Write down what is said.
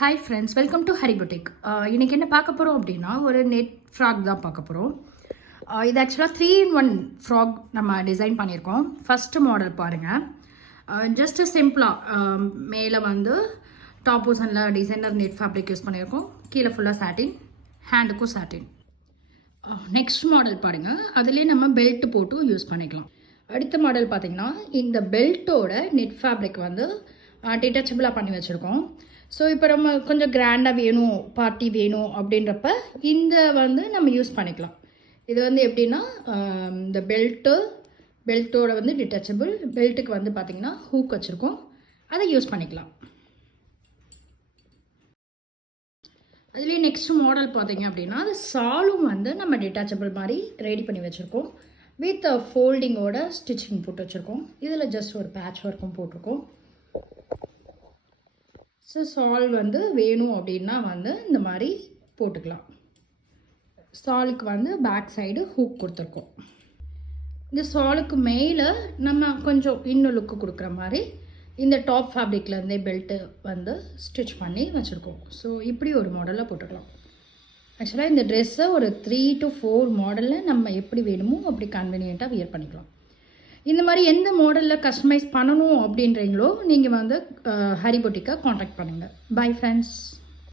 Hi friends, welcome to Hari boutique. இன்றைக்கி என்ன பார்க்க போகிறோம் அப்படின்னா, ஒரு நெட் ஃப்ராக் தான் பார்க்க போகிறோம். இது ஆக்சுவலாக 3-in-1 ஃப்ராக் நம்ம டிசைன் பண்ணியிருக்கோம். ஃபஸ்ட்டு மாடல் பாருங்கள். ஜஸ்ட்டு சிம்பிளாக மேலே வந்து டாப் போர்ஷனில் டிசைனர் நெட் ஃபேப்ரிக் யூஸ் பண்ணியிருக்கோம். கீழே ஃபுல்லாக சாட்டின், ஹேண்டுக்கும் சாட்டின். நெக்ஸ்ட் மாடல் பாருங்கள், அதுலேயே நம்ம பெல்ட் போட்டும் யூஸ் பண்ணிக்கலாம். அடுத்த மாடல் பார்த்திங்கன்னா, இந்த பெல்ட்டோட நெட் ஃபேப்ரிக் வந்து டிட்டாச்சபிளாக பண்ணி வச்சுருக்கோம். ஸோ இப்போ நம்ம கொஞ்சம் கிராண்டாக வேணும், பார்ட்டி வேணும் அப்படின்றப்ப இந்த வந்து நம்ம யூஸ் பண்ணிக்கலாம். இது வந்து எப்படின்னா, இந்த பெல்ட்டோட வந்து டிட்டாச்சபிள், பெல்ட்டுக்கு வந்து பார்த்திங்கன்னா ஹூக் வச்சுருக்கோம், அதை யூஸ் பண்ணிக்கலாம். அதுலேயே நெக்ஸ்ட் மாடல் பார்த்திங்க அப்படின்னா, அது சாலும் வந்து நம்ம டிட்டாச்சபிள் மாதிரி ரெடி பண்ணி வச்சுருக்கோம். வித் ஃபோல்டிங்கோட ஸ்டிச்சிங் போட்டு வச்சுருக்கோம். இதில் ஜஸ்ட் ஒரு பேட்ச் ஒர்க்கும் போட்டிருக்கோம். ஸோ சால் வந்து வேணும் அப்படின்னா வந்து இந்த மாதிரி போட்டுக்கலாம். சாலுக்கு வந்து பேக் சைடு ஹூக் கொடுத்துருக்கோம். இந்த சாலுக்கு மேலே நம்ம கொஞ்சம் இன்னும் லுக்கு கொடுக்குற மாதிரி இந்த டாப் ஃபேப்ரிக்லேருந்தே பெல்ட்டு வந்து ஸ்டிச் பண்ணி வச்சுருக்கோம். ஸோ இப்படி ஒரு மாடலில் போட்டுக்கலாம். ஆக்சுவலாக இந்த ட்ரெஸ்ஸை ஒரு 3 to 4 மாடலில் நம்ம எப்படி வேணுமோ அப்படி கன்வீனியண்ட்டாக வியர் பண்ணிக்கலாம். இந்த மாதிரி எந்த மாடலில் கஸ்டமைஸ் பண்ணணும் அப்படின்றீங்களோ நீங்கள் வந்து ஹரி புட்டிக்கை காண்டாக்ட் பண்ணுங்கள். Bye friends.